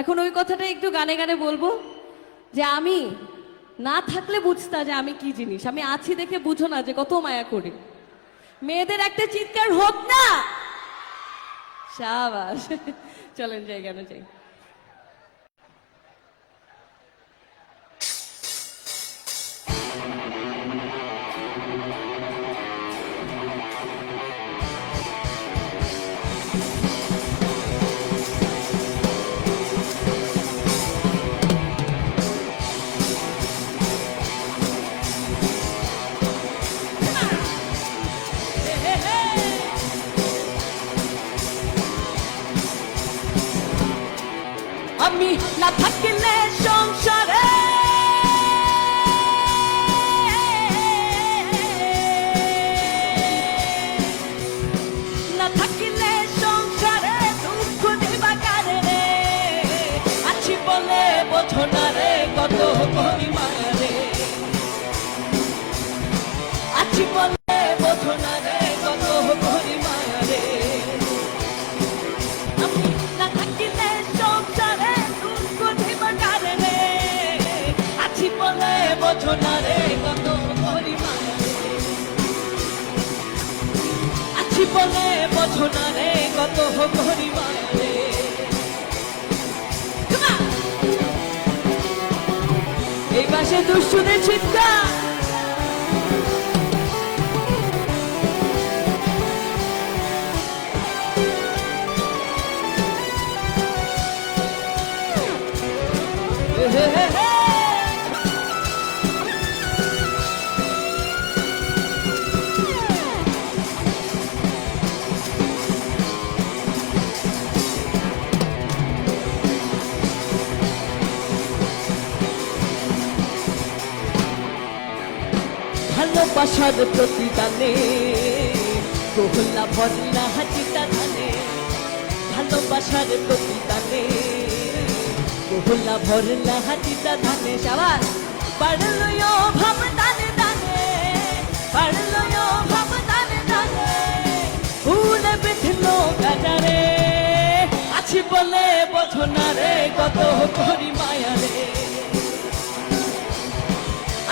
এখন ওই কথাটা একটু গানে গানে বলবো যে আমি না থাকলে বুঝতা যে আমি কি জিনিস, আমি আছি দেখে বুঝো না যে কত মায়া করি। মেয়েদের একটা চিৎকার হোক না। শাবাশ। চলেন যাই, কেন যাই। আমি না থাকলে সংসারে না থাকলে সংসারে দুঃখ দিবা কারে রে, আছি বলে বোঝো না রে কত করি মায়া রে, আছি বলে বোঝো না রে কত করি মায়া রে। আমি না থাকলে সংসারে দুঃখ দিবা কারে রে, আছি বলে বোঝো না রে কত করি মায়া রে, আছি বলে বোঝো না রে কত করি মায়া রে। এই পাশে দুষ্টুদের চিৎকার। ভালোবাসার প্রতিদানে গোহলা ভরলা হাতিটা ধানে, ভালোবাসার প্রতিদানে গোহলা ভরলা হাতিটা ধানে। সবার পারলো ভাব দানে দানে, পারলো ভাব দানে দানে, ফুলে বেঁধলো গাজারে, আছি বলে বোঝো না রে কত করি মায়া রে,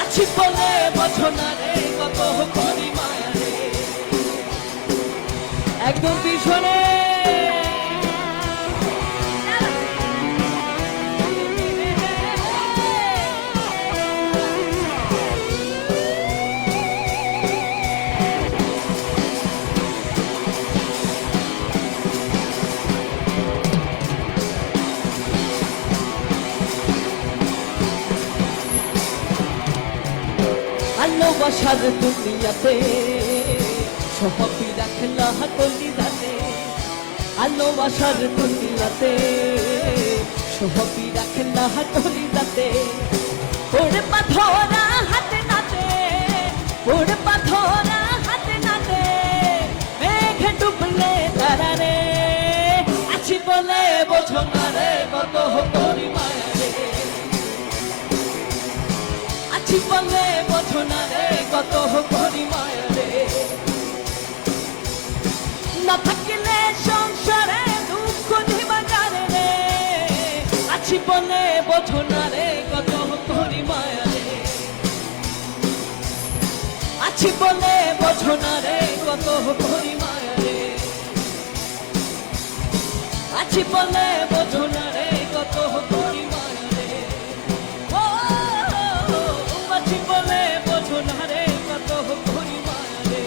আছি বলে বোঝো না রে কত করি মায়া রে। একদম পিছনে ভালোবাসার দুনিয়াতে সহপি রাখলা কলি দানে, ভালোবাসার দুনিয়াতে সহপি রাখলা কলি দাতে, ওরে পাথরা হাতে নাতে, ওরে পাথরা হাতে নাতে, মেঘে ডুবলে তারা রে, আছি বলে বোঝো না রে কত করি মায়া রে, আছি বলে বোঝো না রে কত করি মায়া রে। না থাকলে সংসারে দুঃখ দিবা কারে রে, আছি বলে বোঝো না রে কত করি মায়া রে, আছি বলে বোঝো না রে কত করি মায়া রে, আছি বলে বোঝো না রে কত করি মায়া রে। ও আছি বলে বোঝো না রে কত করি মায়া রে।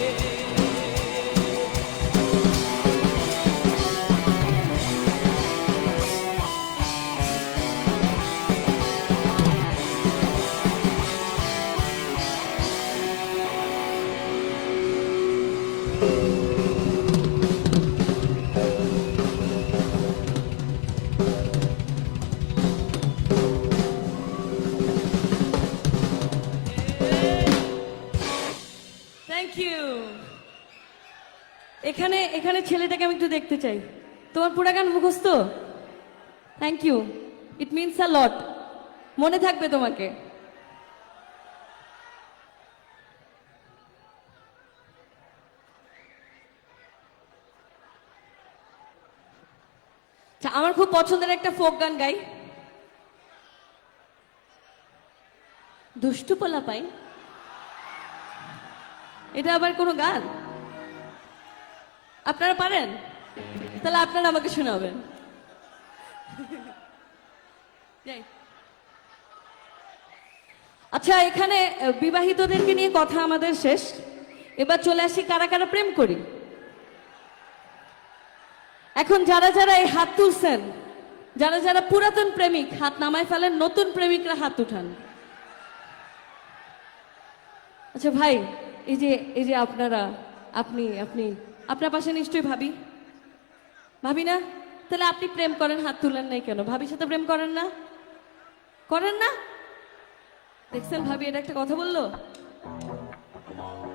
Thank you. এখানে এখানে ছেলেটাকে আমি একটু দেখতে চাই। তোমার পুরা গান মুখস্থ? Thank you, it means a lot. মনে থাকবে তোমাকে। আমার খুব পছন্দের একটা ফোক গান গাই। দুষ্টু পোলা পাই, এটা আবার কোনো গান? আপনারা পারেন? তাহলে আপনারা আমাকে শোনাবেন। যাই। আচ্ছা, এখানে বিবাহিতদেরকে নিয়ে কথা আমাদের শেষ। এবার চলে আসি কারা কারা প্রেম করি। এখন যারা যারা এই হাত তুলছেন, যারা যারা পুরাতন প্রেমিক হাত নামায় ফেলেন, নতুন প্রেমিকরা হাত উঠান। আচ্ছা ভাই, এই যে আপনারা, আপনি আপনি আপনার পাশে নিশ্চয়ই ভাবি, ভাবি না? তাহলে আপনি প্রেম করেন, হাত তুলেন নাই কেন? ভাবির সাথে প্রেম করেন না? করেন না? দেখছেন ভাবি এটা একটা কথা বললো।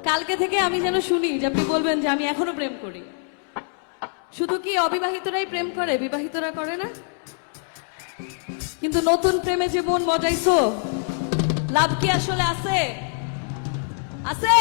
কালকে থেকে আমি যেন শুনি যে আপনি বলবেন যে আমি এখনো প্রেম করি। শুধু কি অবিবাহিতরাই প্রেম করে, বিবাহিতরা করে না? কিন্তু নতুন প্রেমে যে মন মজাইছো, লাভ কি আসলে আছে? আছে?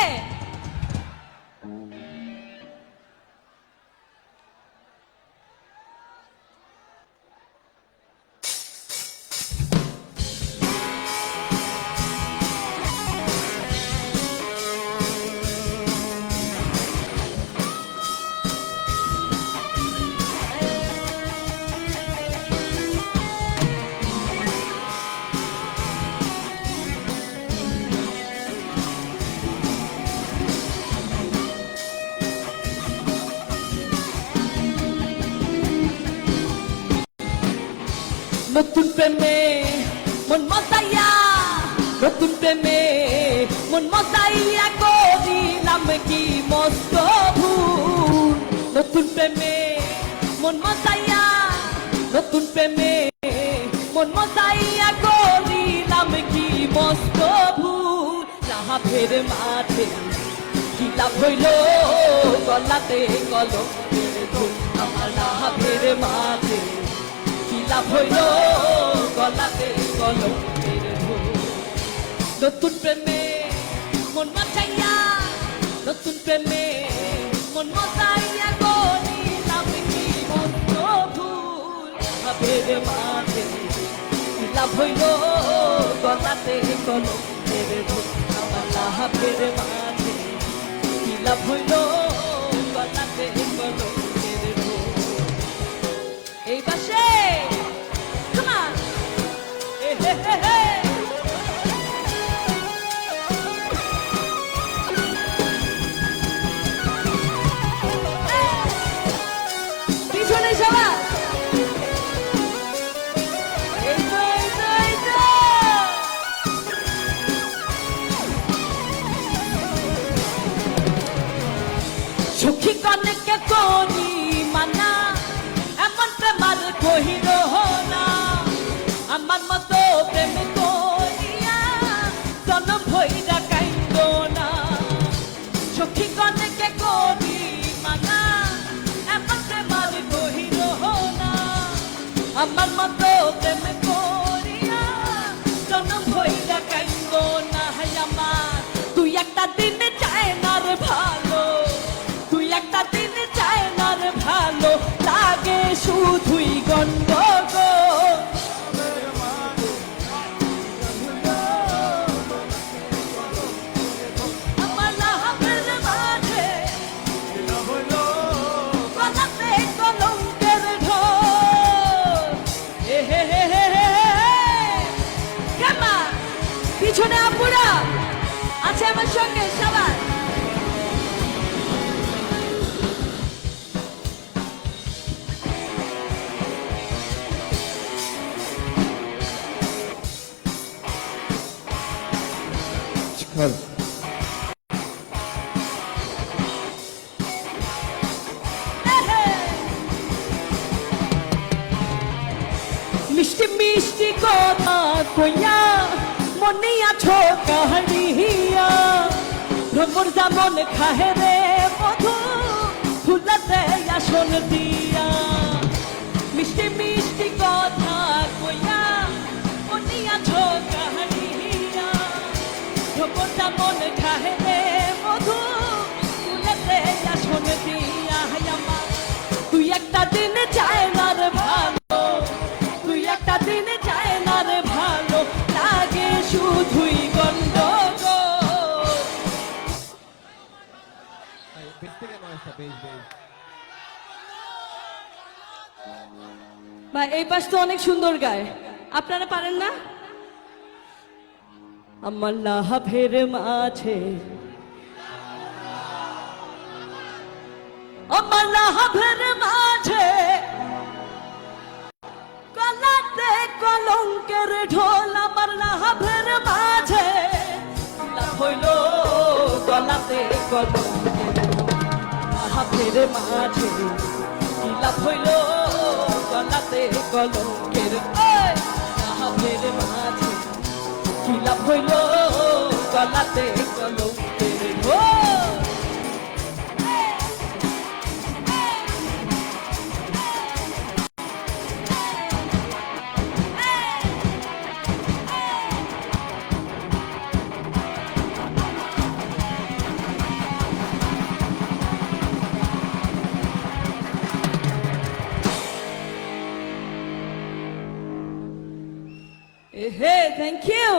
নতুন প্রেমে মন মজাইয়া, নতুন প্রেমে মন মজাইয়া করিলাম কি মস্ত ভুল। নতুন প্রেমে মন মজাইয়া, নতুন প্রেমে মন মজাইয়া করিলাম কি মস্ত ভুল। লাভের মাঝে কি লাভ হইল, গলাতে কলমের ধুল। আমার লাভের মাঝে লাভ হইল, গলাতে কলমের ধুল। নতুন প্রেমে মন মজাইয়া, নতুন প্রেমে মন মজাইয়া করিলাম কি মস্ত ভুল। লাভের মাঝে লাভ হইল, গলাতে কলমের ধুল। আমার লাভের মাঝে কি লাভ হইল, গলাতে কলমের ধুল। এই পাশে পিছনে সবাই সুখী কনেকে করি মানা, এমন প্রেমার কহিল না। আমার মতো প্রেম করিয়া জনম ভইরা কাইন্দ না। সখী কনেকে করি মানা, এমন প্রেমার কহিল না। আমার মতো প্রেম করিয়া জনম ভইরা কাইন্দ না। হাই আমার তুই একটা দিন চায় না রে ভালো, তুই একটা দিন চায় না রে ভালো, লাগে শুধুই গন্ডগোল। আমার লাভের মাঝে গলাতে কলঙ্কের ঢোল। কেমন পিছনে আপুরা আছে আমার সঙ্গে সবাই। মিষ্টি মিষ্টি কথা কইয়া মনে আছো কাহিয়া, ভ্রমর যেমন খাহে রে মধু ফুলাতে আসন দিয়া। মিষ্টি মিষ্টি কথা কইয়া মনে আছো কাহিয়া, ভ্রমর যেমন খাহে রে মধু ফুলাতে আসন দিয়া। তুই একটা দিন চায় না রে ভালো, ভাই এই পাশ তো অনেক সুন্দর গায়, আপনারা পারেন না? আমার লাহাভের মাঝে, আমার লাহাভের মাঝে গলাতে কলঙ্কের ঢোল, আমার লাহাভের মাঝে লাভ হইল গলাতে কলঙ্কের লাহাভের মাঝে কি লাভ হইল গলাতে কলঙ্কের লাহাভের মাঝে কি লাভ হইল গলাতে কলঙ্কের ঢোল। Hey, thank you.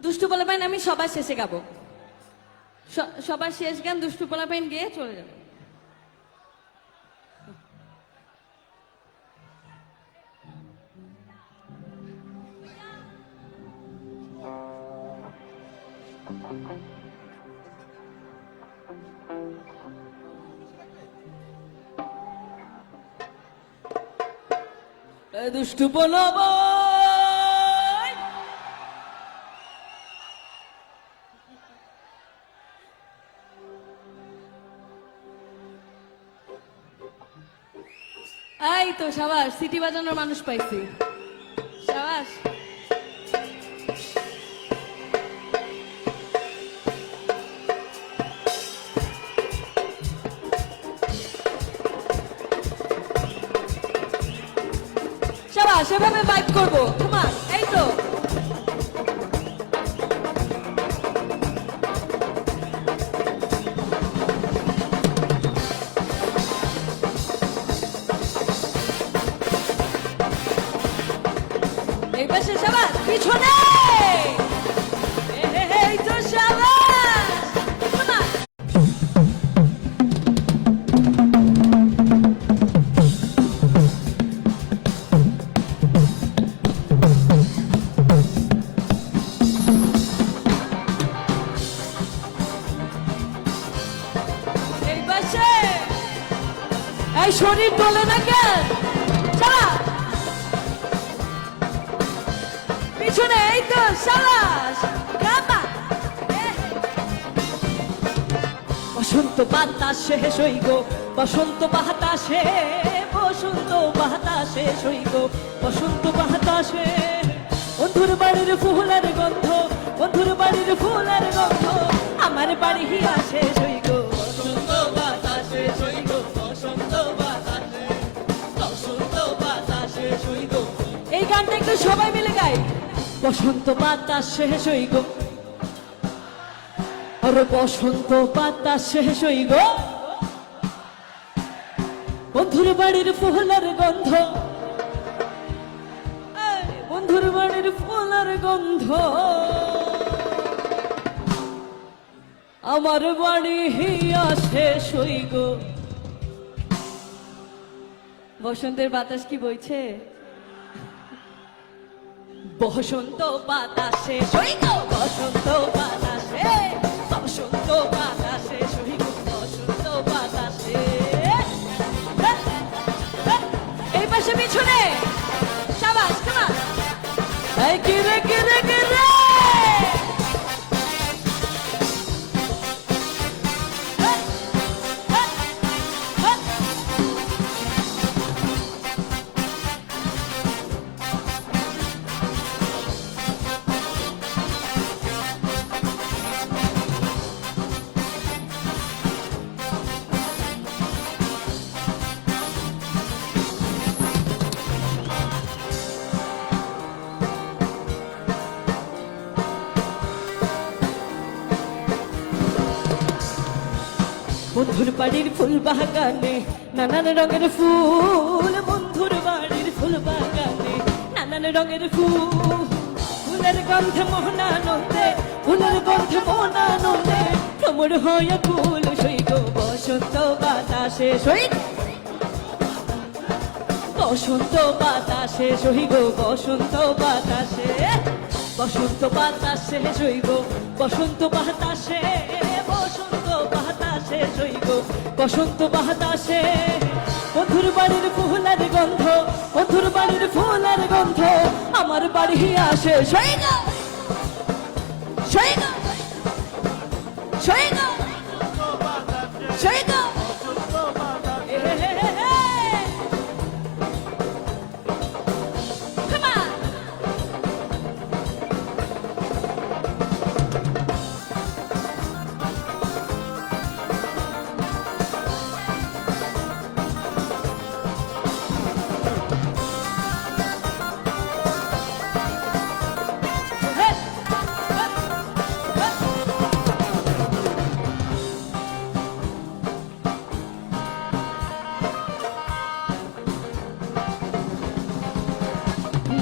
দুষ্টু পোলাপাইন আমি সবার শেষে গাবো, সবার শেষ গান দুষ্টু পোলাপাইন গেয়ে চলে যাবে। দুষ্টু পোলাপাইন এই তো সাবাস, সিটি বাজানোর মানুষ পাইছি, সাবাস। সাবাস, সেভাবে বাইক করবো তোমার, এই তো এই পাশে সাবাস, পিছনে এই তো সাবাস তোমার। এই পাশে এই শরীর তোলে না কেন, সাবাস। পিছনে এই তো সাবাস, বসন্ত বাতাসে সইগ, বসন্ত বাতাসে, বসন্ত বাতাসে সইগ, বসন্ত বাতাসে বন্ধুর বাড়ির ফুলের গন্ধ, বন্ধুর বাড়ির ফুলের গন্ধ আমার বাড়ি আসে সইগ, বসন্ত বাতাসে সইগ, বসন্ত বাতাসে, বসন্ত বাতাসে সইগ। এই গানটা একটু সবাই মিলে গাই, বসন্ত বাতাসে সইগ, আর বসন্ত বাতাসে সইগ, বন্ধুর বাড়ির ফুলের গন্ধ, বন্ধুর বাড়ির ফুলের গন্ধ আমার বাড়ি আসে সইগ। বসন্তের বাতাস কি বইছে, বসন্ত বাতাসে সইগ, বসন্ত বাতাসে, বসন্ত বাতাসে সইগ, বসন্ত বাতাসে। এই পাশে পিছনে সাবাস তোমার, এই কিরে কিরে কিরে বন্ধুর বাড়ির ফুল বাগানে নানান রঙের ফুল, বন্ধুর বাড়ির ফুল বাগানে নানান রঙের ফুল, ফুলের গন্ধে মোহনানন্দে, ফুলের গন্ধে মোহনানন্দে ভ্রমর হয়ে কুল সৈগ বসন্ত বাতাসে সৈগ, বসন্ত বাতাসে সহিব বসন্ত বাতাসে, বসন্ত বাতাসে সইব বসন্ত বাতাসে, বসন্ত বাতাসে সইব বসন্ত বাতাসে। মধুর বাড়ির ফুলের গন্ধ, মধুর বাড়ির ফুলের গন্ধ আমার বাড়ি আসে সইগ, সইগ, সইগ, সইগ।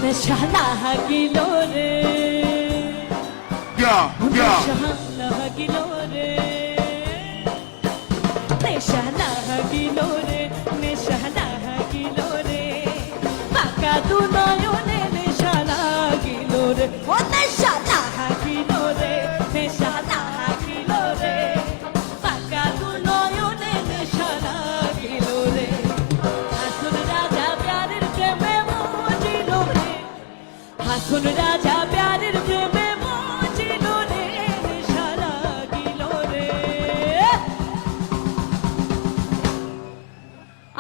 নেশা লাগিল রে, নেশা লাগিল রে, নেশা লাগিল রে, নেশা লাগিল রে, পাকা দু নয়নে নেশা লাগিল রে, ও নেশা লাগিল রে, নেশা লাগিল রে, পাকা দু নয়নে নেশা লাগিল রে। আসল রাজা প্যারের প্রেমে মজিল রে, আসল রাজা প্যারের প্রেমে মজিল রে, নেশা লাগিল রে।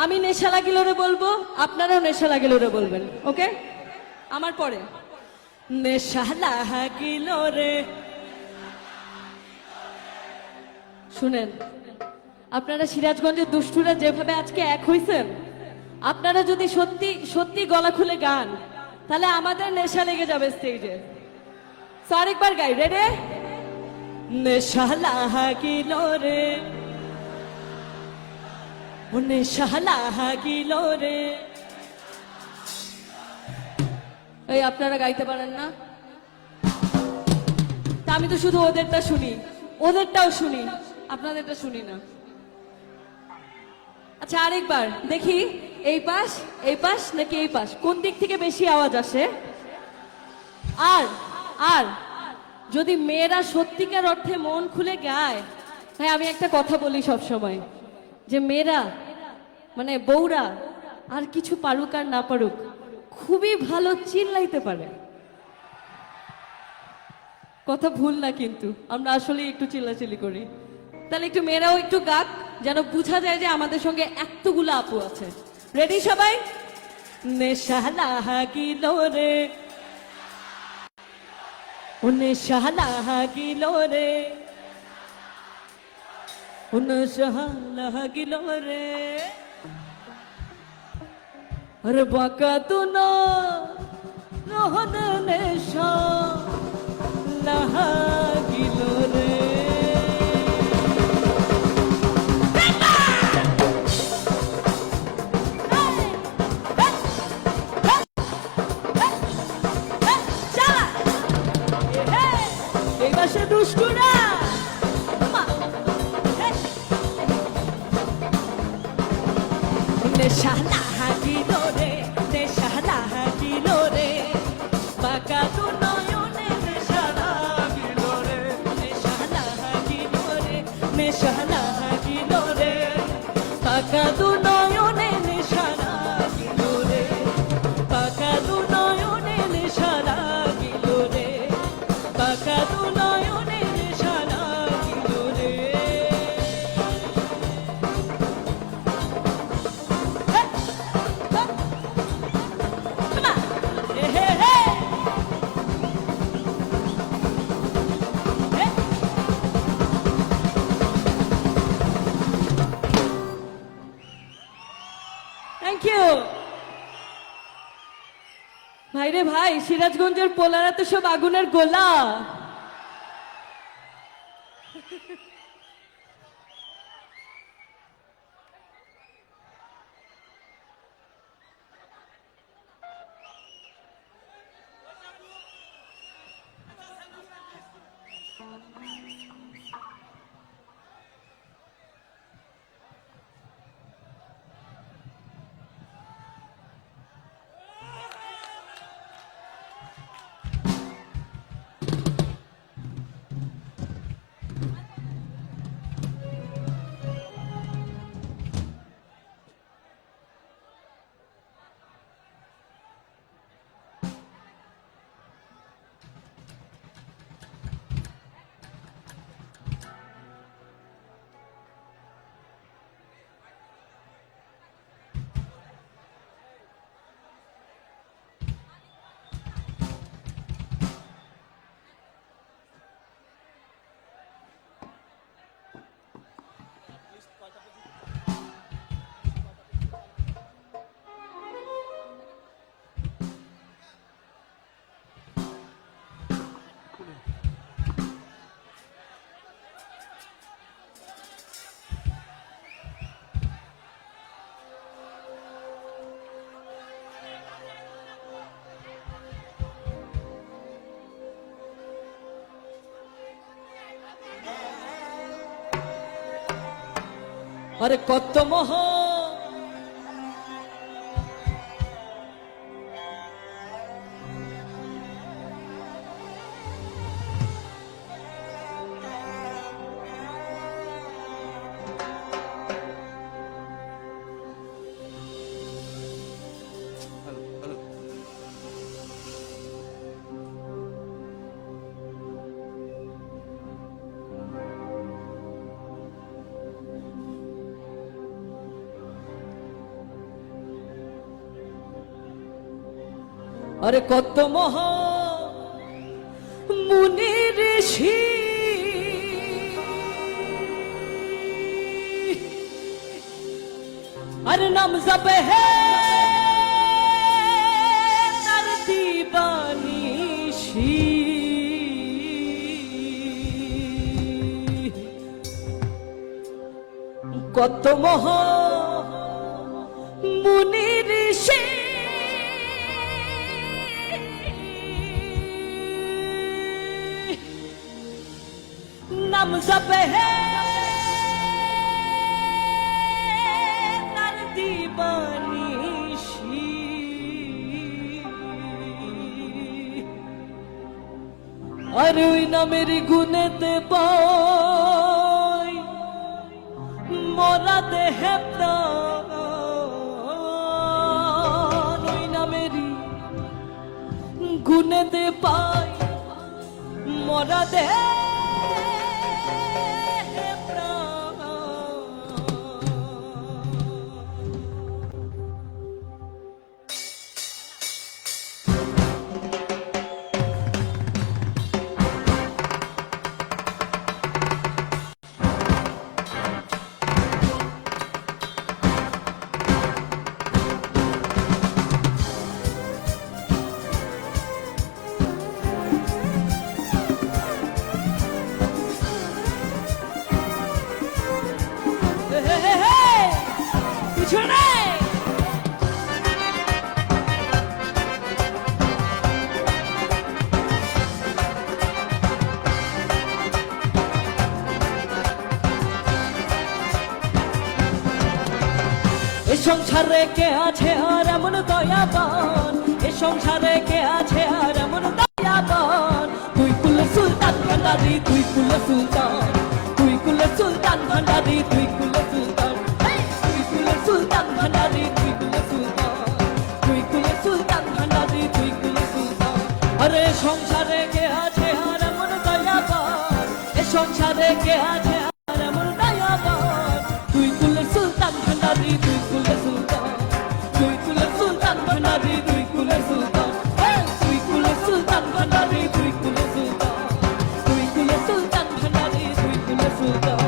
আমি নেশা লাগিল রে বলবো, আপনারাও নেশা লাগিল রে বলবেন, ওকে? আমার পরে নেশা লাগিল রে। শুনেন, আপনারা সিরাজগঞ্জের দুষ্টুরা যেভাবে আজকে এক হইছেন, আপনারা যদি সত্যি সত্যি গলা খুলে গান, তাহলে আমাদের নেশা লেগে যাবে স্টেজে। তো আরেকবার গাই, রেডি? নেশা লাগিল রে, ও নেশা লাগিল রে। এই আপনারা গাইতে পারেন না? তা আমি তো শুধু ওদেরটা শুনি, ওদেরটাও শুনি, আপনাদেরটা শুনি না। আচ্ছা আরেকবার দেখি, এই পাশ নাকি এই পাশ, কোন দিক থেকে বেশি আওয়াজ আসে? আর আর যদি মেয়েরা সত্যিকার অর্থে মন খুলে গায়, হ্যাঁ আমি একটা কথা বলি সব সময়, যে মেয়েরা মানে বউরা আর কিছু পারুক আর না পারুক, খুবই ভালো চিল্লাইতে পারে। কথা ভুল না কিন্তু, আমরা আসলে একটু চিল্লাচিল্লি করি। তাহলে একটু মেয়েরাও একটু গাক, যেন বোঝা যায় যে আমাদের সঙ্গে এতগুলো আপু আছে। রেডি সবাই? নেশা লাগিল রে, ও নেশা লাগিল রে, ও নেশা লাগিল রে, আরে বাঁকা তো না নহন নেশা লাগিল রে। এই মাসে দুষ্টুরা নেশা লাগিল রে, নেশা লাগিল রে, বাঁকা দু নয়নে নেশা লাগিল রে, নেশা লাগিল রে, নেশা লাগিল রে, বাঁকা দু নয়নে নেশা লাগিল রে, বাঁকা দু নয়নে নেশা লাগিল রে, বাঁকা দু নয়নে নেশা লাগিল রে। থ্যাংক ইউ ভাই রে ভাই, সিরাজগঞ্জের পোলারা তো সব আগুনের গোলা। আরে কত মোহ আরে কত মোহ মুনি ঋষি আরে নাম জপে হে তার দিবানিশি কত মোহ মুনি ঋষি নাম জপে হে তার দিবানিশি আর ওই নামের গুণেতে পাই মরা দেহে প্রাণ ওই নামেরই গুণেতে পাই মরা দেহে সংসারে কে আছে আর এমন দয়াবান এ সংসারে কে আছে আর এমন দয়াবান তুই কুলে সুলতান ভান্ডারি তুই কুলে সুলতান তুই কুলে সুলতান ভান্ডারি তুই কুলে সুলতান তুই কুলে সুলতান ভান্ডারি তুই কুলে সুলতান তুই কুলে সুলতান ভান্ডারি তুই কুলে সুলতান আরে সংসারে কে আছে আর এমন দয়াবান এ সংসারে কে আছে আর এমন দয়াবান তুই কুলে সুলতান ভান্ডারি তুই কুলে সুলতান তুই কুলে সুলতান ভান্ডারি তুই কুলে সুলতান তুই কুলে সুলতান ভান্ডারি তুই কুলে সুলতান তুই কুলে সুলতান ভান্ডারি তুই কুলে সুলতান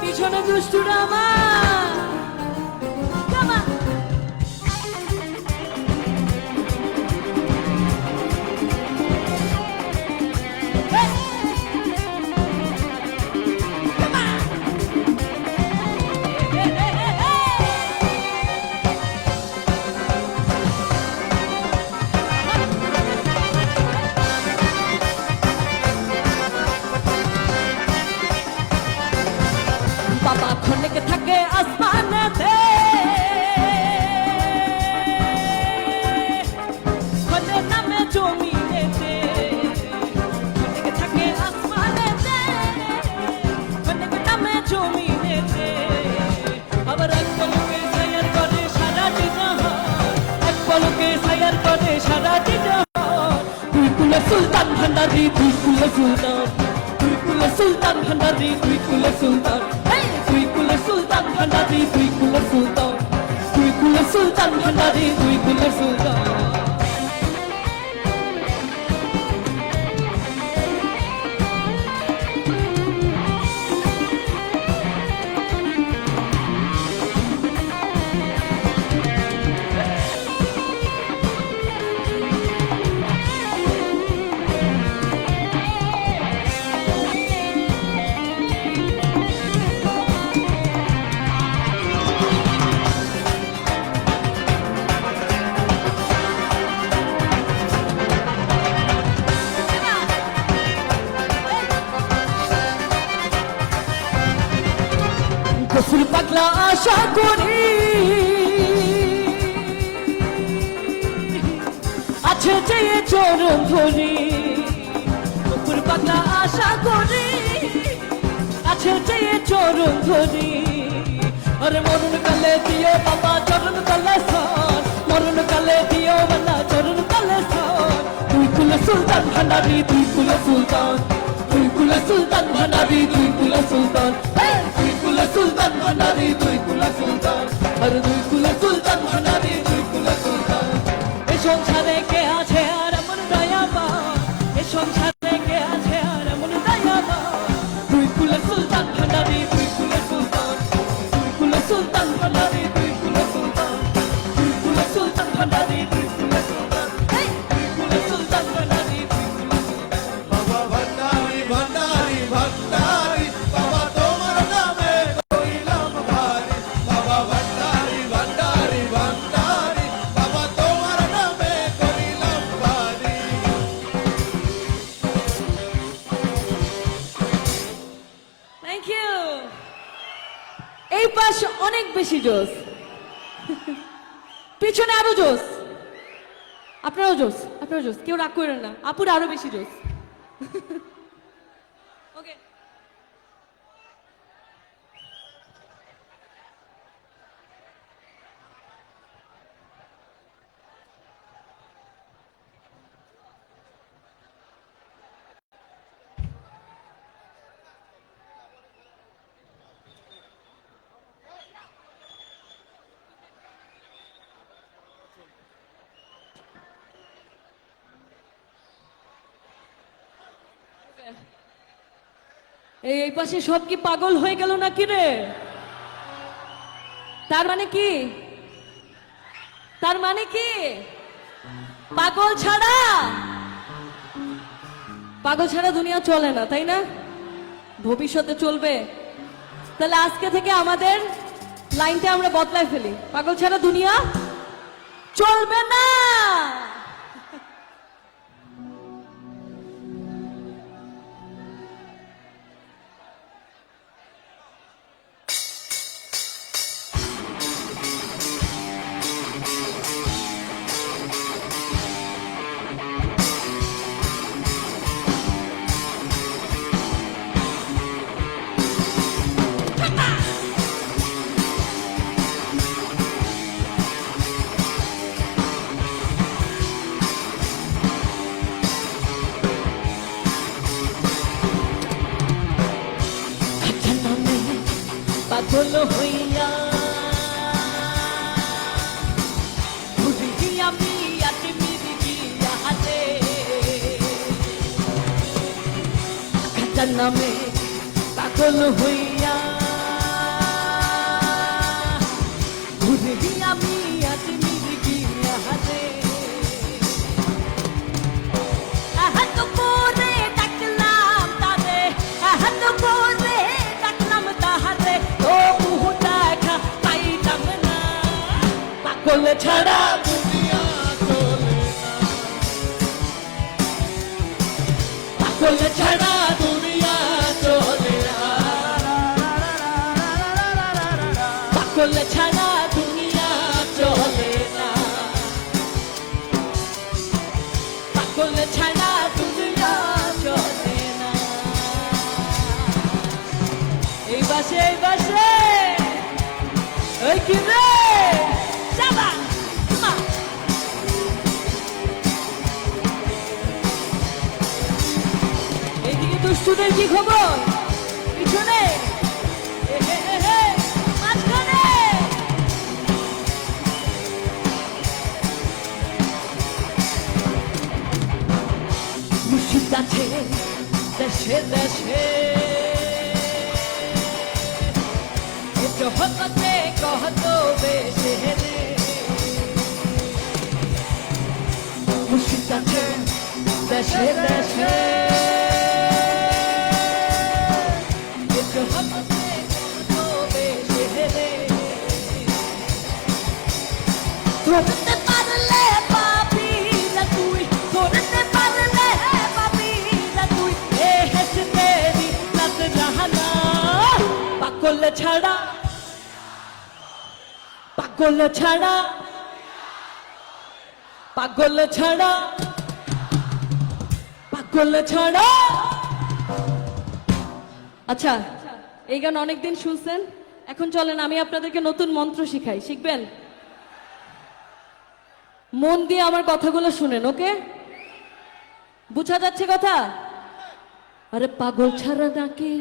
পিছনে দুষ্টুরা আমার বাবা খনিক থাকে আসমানেতে খনে নামে জমিনেতে খনিক থাকে আসমানেতে খনিক নামে জমিনেতে আবার এক পলকে সায়ার করে সারাটি জাহান এক পলকে সায়ার করে সারাটি জাহান তুই কুলে সুলতান ভান্ডারি তুই কুলে সুলতান তুই কুলে সুলতান ভান্ডারি তুই কুলে সুলতান তুই কুলে সুলতান ভান্ডারি তুই কুলে সুলতান তুই কুলে সুলতান ভান্ডারি তুই কুলে সুলতান রসুল পাগলা আশা করি আছে যে চরণ ধরি রসুল পাগলা আশা করি আছে যে চরণ ধরি আরে মরণ কালে দিও বাবা চরণ কালে সান মরণ কালে দিও বাবা চরণ কালে সান তুই কুল সুলতান ভান্ডারি তুই কুল সুলতান তুই কুল সুলতান ভান্ডারি তুই কুল সুলতান তুই কুল সুলতান ভান্ডারি তুই কুল সুলতান আরে তুই কুল সুলতান ভান্ডারি তুই কুল সুলতান এই সংসারে কে আছে আর এমন দয়াবান এই সংসারে কে আছে আর এমন দয়াবান তুই কুল সুলতান ভান্ডারি তুই কুল সুলতান তুই কুল সুলতান ভান্ডারি তুই কুল সুলতান তুই কুল সুলতান ভান্ডারি তুই কুল সুলতান তুই কুল সুলতান ভান্ডারি তুই কুল সুলতান বাবা ভান্ডারি ভান্ডারি ভান্ডারি বাবা তোমার নামে করিলাম ভারি বাবা ভান্ডারি ভান্ডারি ভান্ডারি বাবা তোমার নামে করিলাম ভারি থ্যাংক ইউ এই পাশ অনেক বেশি জোস পিছনে আরো জোস আপনারও জোস কেউ রাগ করেন না আপুর আরো বেশি জোস ওকে এই পাশে সব কি পাগল হয়ে গেল নাকি রে তার মানে কি পাগল ছাড়া দুনিয়া চলে না তাই না ভবিষ্যতে চলবে তাহলে আজকে থেকে আমাদের লাইনটা আমরা বদলায় ফেলি পাগল ছাড়া দুনিয়া চলবে না পাগল হইয়া ঘুরি আমি আতে মিরিগিয়া হাতে খাতার নামে পাগল হইয়া ঘুরি আমি আতে মিরিগিয়া হাতে আহাত করে ডাকলাম তারে আহাত করে ডাকলাম তাহারে পাগল ছাড়া দুনিয়া চলে না পাগল ছাড়া দুনিয়া চলে না পাগল ছাড়া দুনিয়া চলে না পাগল ছাড়া দুনিয়া চলে না এই বাসে ওই কি রে এইদিকে দুষ্টুদের কি খবর পিছনে মাঝখানে মুর্শিদ আছে দেশে দেশে হতে কহত বেশে রে মুর্শিদ আছে দেশে দেশে ধরতে পারলে পাবি না তুই ধরতে পারলে পাবি না তুই এ হেসে তেরি রাত জাহানা পাগল ছাড়া পাগল ছাড়া পাগল ছাড়া পাগল ছাড়া। আচ্ছা, এই গান অনেকদিন শুনছেন, এখন চলেন আমি আপনাদেরকে নতুন মন্ত্র শিখাই, শিখবেন? মন দিয়ে আমার কথাগুলো শুনেন, ওকে? বুঝা যাচ্ছে কথা? আরে পাগল ছাড়া নাকি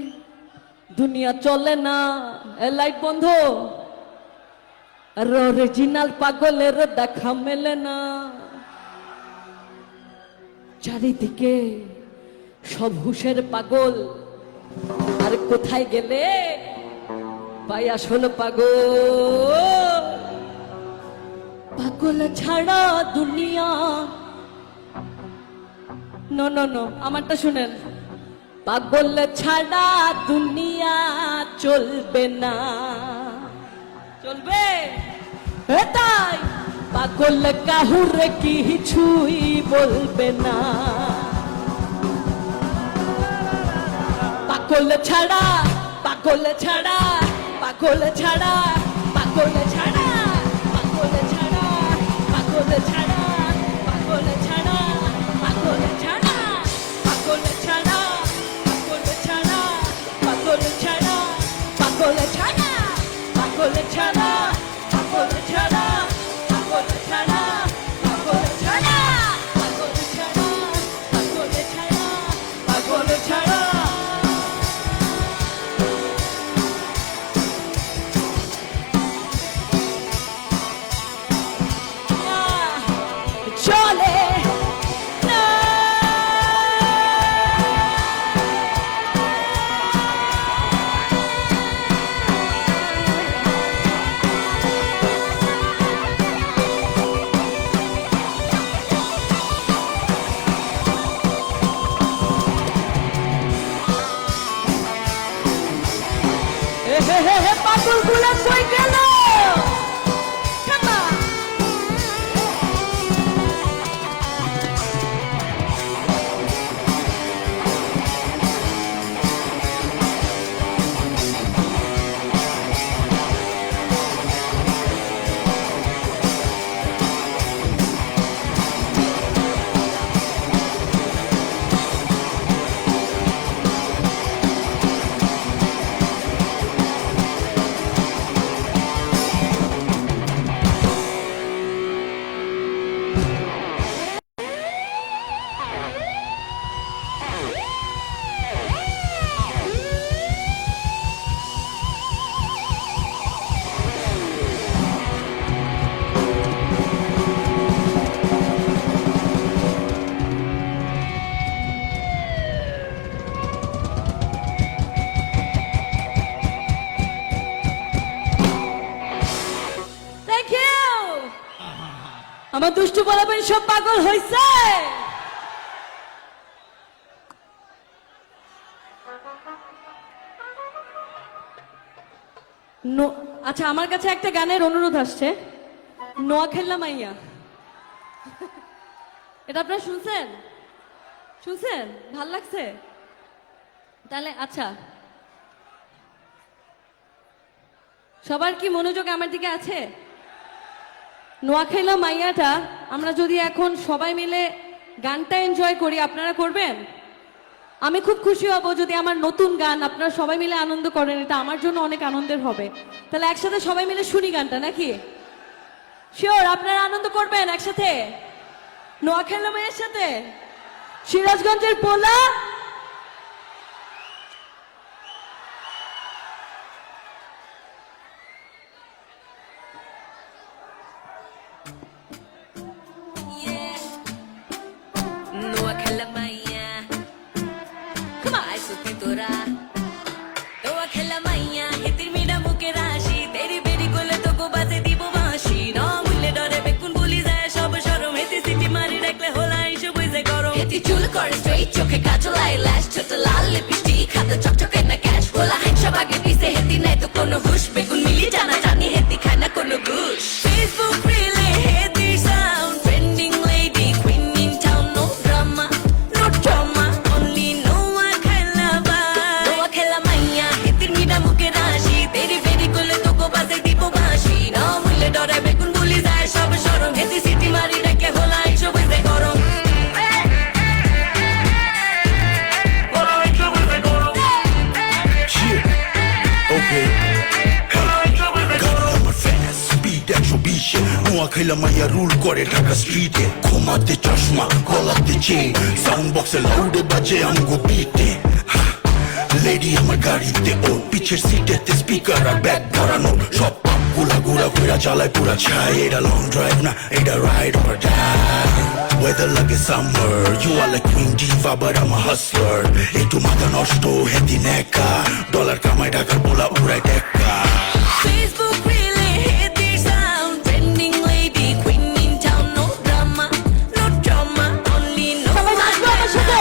দুনিয়া চলে না, এ লাইট বন্ধ। আর অরিজিনাল পাগলের দেখা মেলে না, চারিদিকে সব হুশের পাগল, আর কোথায় গেলে পাই আসল পাগল। পাগল ছাড়া দুনিয়া, নো নো নো, আমারটা শুনেন। পাগল ছাড়া দুনিয়া চলবে না, চলবে? তাই পাগল কাহুরে কিছুই বলবে না। পাগল ছাড়া পাগল ছাড়া পাগল ছাড়া পাগল ছাড়া পাগল ছাড়া পাগল ছাড়া পাগল ছাড়া পাগল ছাড়া পাগল ছাড়া পাগল ছাড়া পাগল ছাড়া পাগল ছাড়া পাগল ছাড়া পাগল ছাড়া পাগল ছাড়া পাগল ছাড়া পাগল ছাড়া পাগল ছাড়া পাগল ছাড়া। চলে না। পাগল গুলো কই গেল? Come on! Thank you! আমার দুষ্টু বলাবেন সব পাগল হয়েছে। আচ্ছা, আমার কাছে একটা গানের অনুরোধ আসছে, নোয়া খেললাম মাইয়া। এটা আপনারা শুনছেন? শুনছেন? ভাল লাগছে? তাহলে আচ্ছা, সবার কি মনোযোগ আমার দিকে আছে? নোয়াখাইলা মাইয়াটা আমরা যদি এখন সবাই মিলে গানটা এনজয় করি, আপনারা করবেন? আমি খুব খুশি হব যদি আমার নতুন গান আপনারা সবাই মিলে আনন্দ করেন, এটা আমার জন্য অনেক আনন্দের হবে। তাহলে একসাথে সবাই মিলে শুনি গানটা, নাকি? শিওর আপনারা আনন্দ করবেন একসাথে নোয়াখাইলা মাইয়ের সাথে? সিরাজগঞ্জের পোলা চোখে কাজল আইল্যাশ ছোট লাল লিপস্টিক হাতে চকচকে না ক্যাশ বলা হাইসা বাগে পিছে হেতি নাই তো কোনো হুশ বেগুন মিলি জানা জানি হেতি খায় না কোনো ঘুষ ফেসবুক রিলে হেতি sound trending lady queen in town no drama only নোয়া খেলা মাইয়া হেতির মিডা মুখে রাশি তেরি বেরি কোলে তো গো বাজে দিব বাঁশি না মুলে ডরে নোয়াখাইলা মাইয়া রুল করে ঢাকা স্ট্রিটে ঘুমাতে চশমা গলাতে চেন সাউন্ড বক্সে লাউডে বাজে আমগো বিটে লেডি আমার গাড়িতে ও পিছের সিটেতে স্পিকার আর ব্যাগ ধরানো সব পাপ গুলা ঘুরা ঘুরা চালায় পুরা ছাই এটা লং ড্রাইভ না এটা ride or die Weather like a summer You are like queen diva but I'm a hustler একটু মাথা নষ্ট হেদি নেকা ডলার কামাই ঢাকার পোলা উড়াই টেক্কা Facebook really hit their sound. Trending lady, queen in town. No drama, no drama, only no সবাই নাচবো আমার সাথে।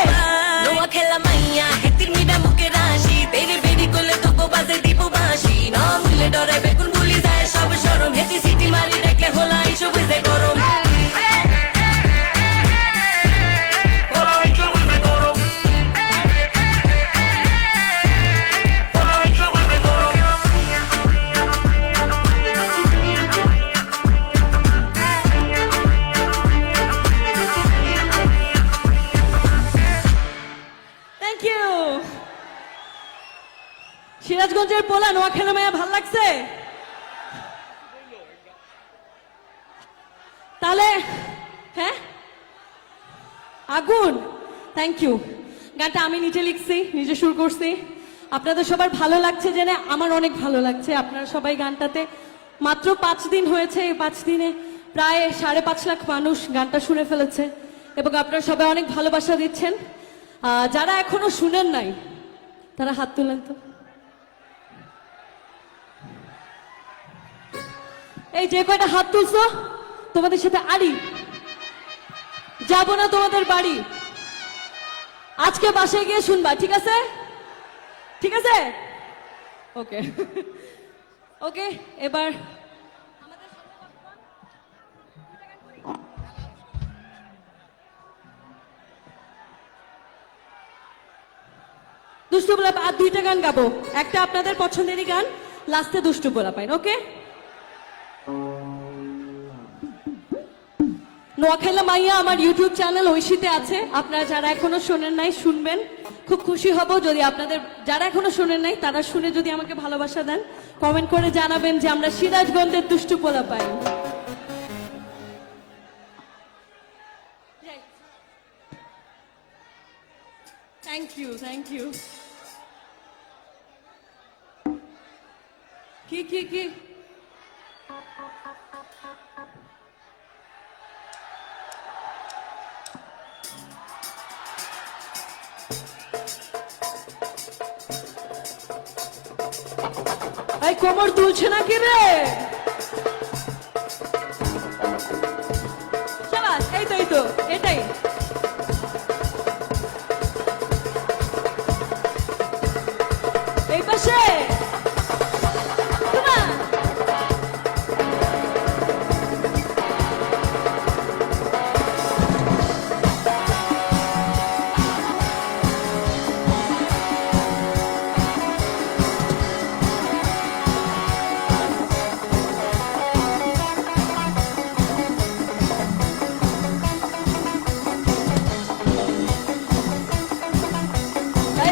No akela maya, hetir mida muke rashi. Baby baby kole toko baze dipo bashi. No mule dore bekun buli jaye sob shorom. Heti city mari dekle hola isho buze gorom. Thank you সিরাজগঞ্জের পোলা নোয়াখালী মায়া ভাল লাগছে তাহলে হ্যাঁ আগুন thank you গানটা আমি নিজে লিখছি নিজে সুর করছি আপনাদের সবার ভালো লাগছে জেনে আমার অনেক ভালো লাগছে আপনারা সবাই গানটাতে মাত্র 5 দিন হয়েছে এই 5 দিনে প্রায় 5.5 লাখ মানুষ গানটা শুনে ফেলেছে এবং আপনারা সবাই অনেক ভালোবাসা দিচ্ছেন যারা এখনো শুনেন নাই তারা হাত তুলেন তো এই যে কয়টা হাত তুলছো তোমাদের সাথে আড়ি যাবো না তোমাদের বাড়ি আজকে বাসায় গিয়ে শুনবা ঠিক আছে ঠিক আছে ওকে ওকে এবার দুষ্টু পোলা আর 2টা গান গাবো একটা আপনাদের পছন্দেরই গান লাস্টে দুষ্টু পোলা পাইন ওকে নোয়াখালী মাইয়া আমার ইউটিউব চ্যানেল ঐশীতে আছে আপনারা যারা এখনো শোনেন নাই শুনবেন খুব খুশি হব যদি আপনাদের যারা এখনো শোনেন নাই তারা শুনে যদি আমাকে ভালোবাসা দেন কমেন্ট করে জানাবেন যে আমরা সিরাজগঞ্জের দুষ্টু পোলা পাই থ্যাংক ইউ থ্যাংক ইউ কি এই কোমর দুলছে না কি রে শাবাশ এই তো এটাই এই পাশে Come on.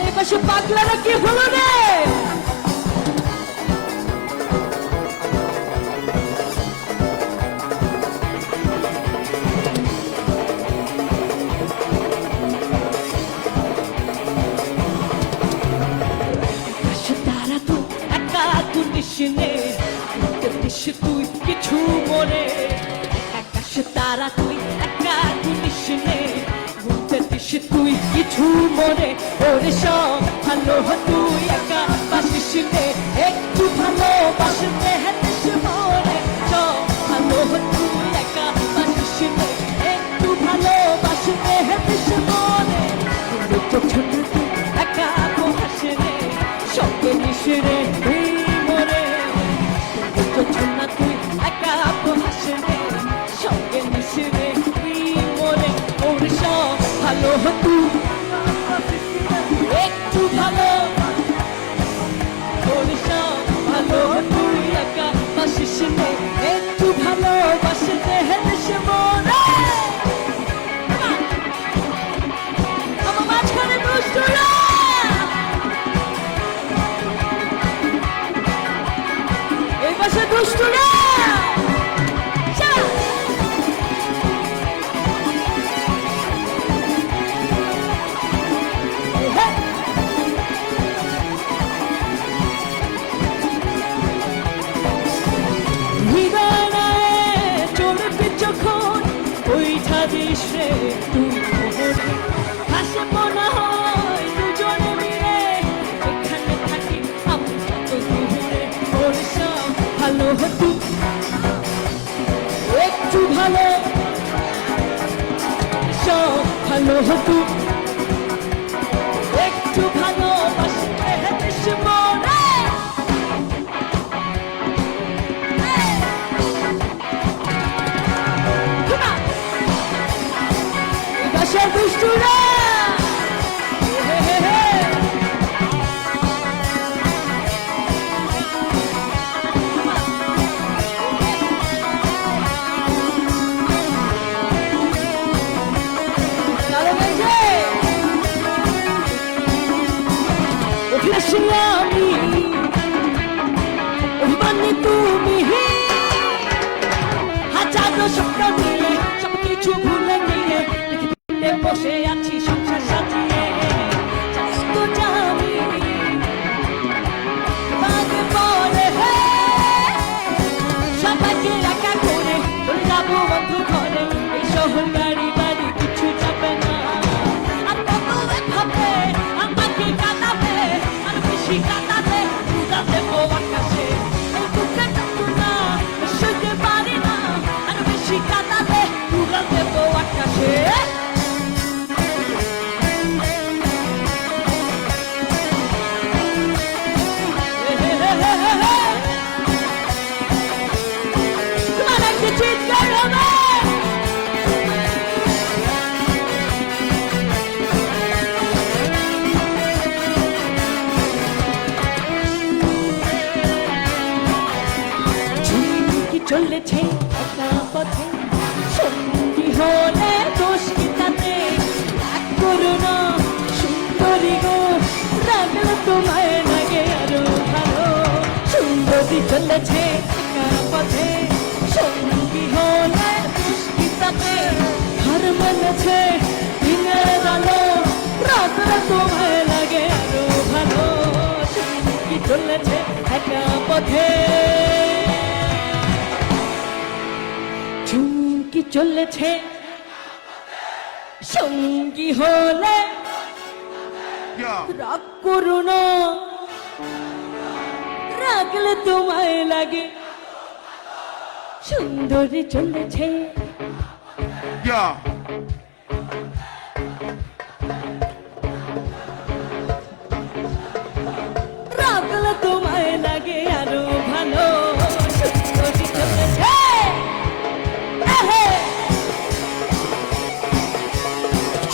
এই পাশে পাগলারা কি হলো রে তুই কিছু মনে আকাশে তারা তুই একা জিনিস নে বুঝতে দিস তুই কিছু মনে ওরে সব ভালো তুই একা বাসিস নে একটু ভালো বাসতে হেতিস মনে সব ভালো তুই একা বাসিস নে একটু ভালো বাসতে হেতিস মনে চোখ ছোট তুই একা বসিস নে সঙ্গে নিস রে না তুই একা বসে রে সঙ্গে মিশে রে তুই মরে ওর সব ভালো তুই একটু ভালো ওর সব ভালো তুই একা বসিস রে একটু ভালো বসতে হেসে মরে আমার মাঝখানে দুষ্টুরা এই পাশে দুষ্টুরা রে একটু মোহরে হাসে মনে হয় দুজনে মিলে এখানে থাকি আমি কত দূরে ওর সব ভালো হতো একটু ভালো সব ভালো হতো একটু ভালোবাসতে হেতিস মনে Başa düştüler. আমি অভিমানী তুমি হাজারো স্বপ্ন নিয়ে সবকিছু ভুলে গিয়ে পৃথিবীতে বসে আছি সংসার সাজিয়ে জানি তো জানি বাজে পরে সবাইকে একা করে চলে যাবো বন্ধু ঘরে এই শহর গাড়ি বাড়ি কিছু যাবে না আর কত ভাবে আমাকে কাঁদাবে আর বেশি কাঁদাবে উড়া দেবো আকাশে এই বুকে যন্ত্রণা সইতে পারি না আর বেশি কাঁদাবে উড়া দেবো আকাশে তোমার একটা চিৎকার হবে ঝুঁকি চলেছে একা পথে সঙ্গী হলে দোষ কি তাতে রাগ করো না সুন্দরী গো রাগলে তোমায় লাগে আরো ভালো সুন্দরী চলেছে একা পথে সঙ্গী হলে দোষ কি তাতে হার মানেছে দিনের আলো রাগলে তোমায় লাগে আরো ভালো ঝুঁকি চলেছে একা পথে ঝুঁকি চলেছে সঙ্গী হলে রাগ করো না রাগলে তোমায় লাগে সুন্দরী চলেছে Yeah. রাগলে তোমায় লাগে আরো ভালো সুন্দরী চলেছে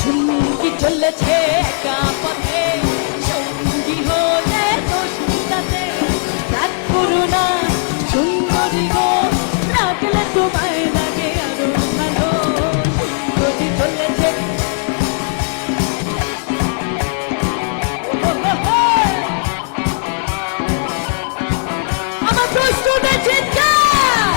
ঝুঁকি চলেছে একা পথে সঙ্গী হলে দোষ কি তাতে রাগ করো না সুন্দরী গো রাগলে তোমায় লাগে আরো ভালো সুন্দরী চলেছে আমার দুষ্টুদের চিৎকার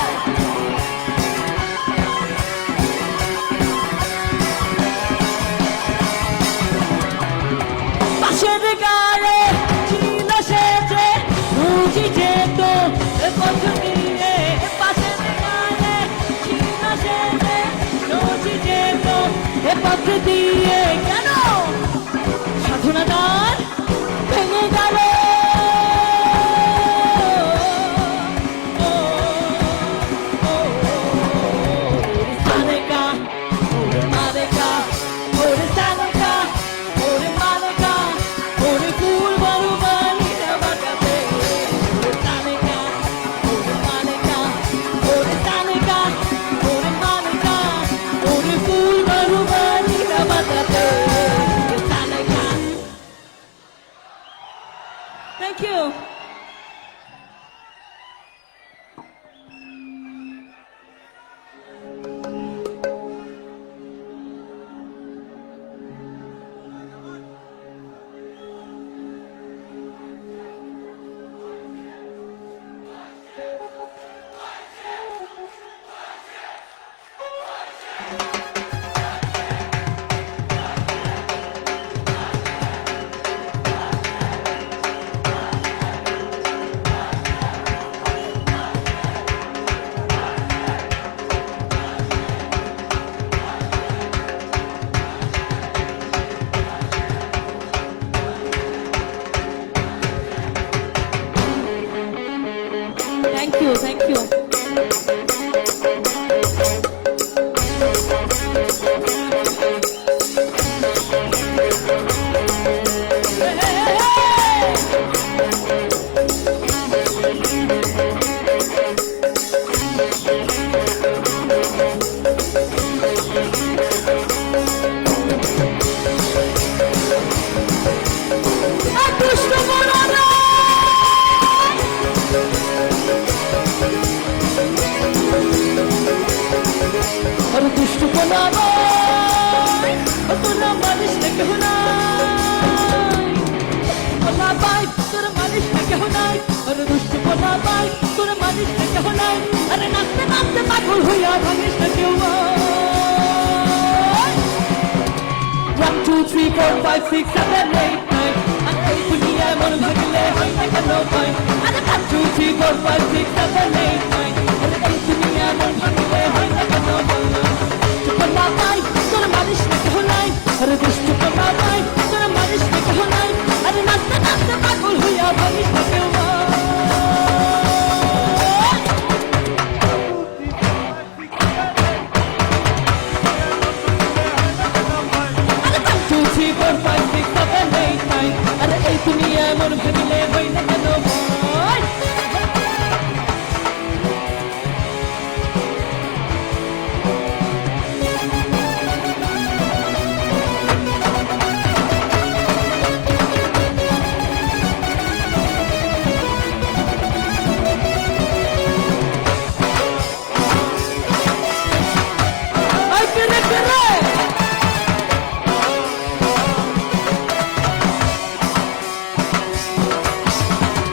পাশের গাড়ে ছিল সে যে বুঝি যেত এ পথ দিয়ে পাশের গাড়ে ছিল সে যে বুঝি যেত এ পথ দিয়ে কেন সাধনাদার ভেঙে গেল ভাই তোর মানিস না কেহ নাই আরে নাচতে নাচতে পাগল হইয়া ভাঙিস না কেউ 1 2 3 4 5 6 7 8 9 আর এই দুনিয়ায় মন ভাঙলে হয় না কেন ভাই আরে 1 2 3 4 5 6 7 8 9 আরে এই দুনিয়ায় মন ভাঙলে হয় না কেন চুপনা ভাই তোর মানিস না কেহ নাই আরে দুষ্ট চুপনা ভাই তোর মানিস না কেহ নাই আরে নাচতে নাচতে পাগল হইয়া ভাঙিস না কেউ আরে এই দুনিয়ায় মন ভাঙলে হয় না কেন ভাই ay pere pere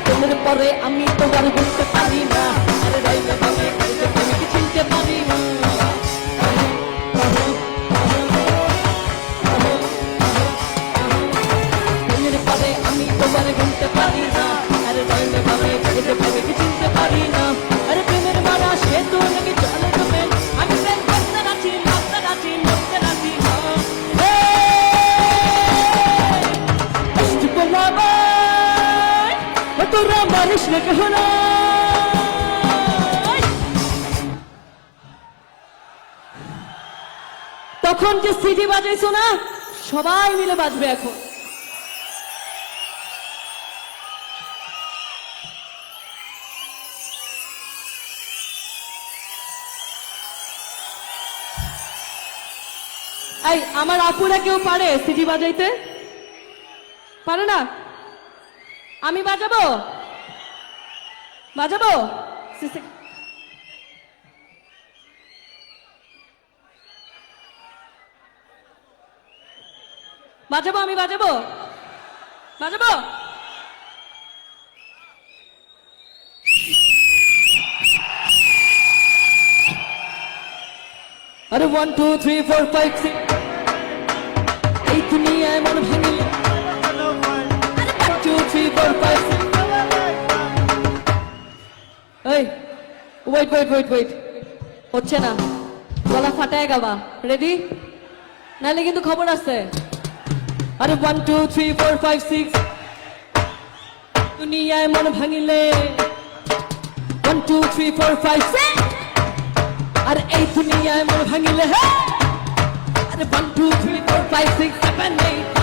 তোমার পরে আমি তোমার বুঝতে পারি না আরে রাইলে ভাবে কাছে তুমি কি চিনতে পারি না তোমার পরে আমি তোমার বুঝতে পারি না আরে রাইলে ভাবে কাছে তুমি কি চিনতে পারি না আরে প্রেমের মারা সে তো নাকি চলে তুমি আমি প্রেম করতে রাজি নাচতে রাজি নাচতে রাজি না এই বলা তোরা মানিস না কেহ নাই তখন যে সিটি বাজাইছো না সবাই মিলে বাজবে এখন এই আমার আপুরা কেউ পারে সিটি বাজাইতে পারে না আমি বাজাবো বাজাবো বাজাবো আমি বাজাবো বাজাবো আরে 1 2 3 4 5 6 এই দুনিয়ায় মন ভাঙিলে 1 2 3 4 5 6 এই ওয়েট হচ্ছে না গলা ফাটায় গাবা রেডি নাহলে কিন্তু খবর আছে আরে 1 2 3 4 5 6 দুনিয়ায় মন ভাঙিলে 1 2 3 4 5 6 আরে এই দুনিয়ায় মন ভাঙিলে আরে 1 2 3 4 5 6 7 8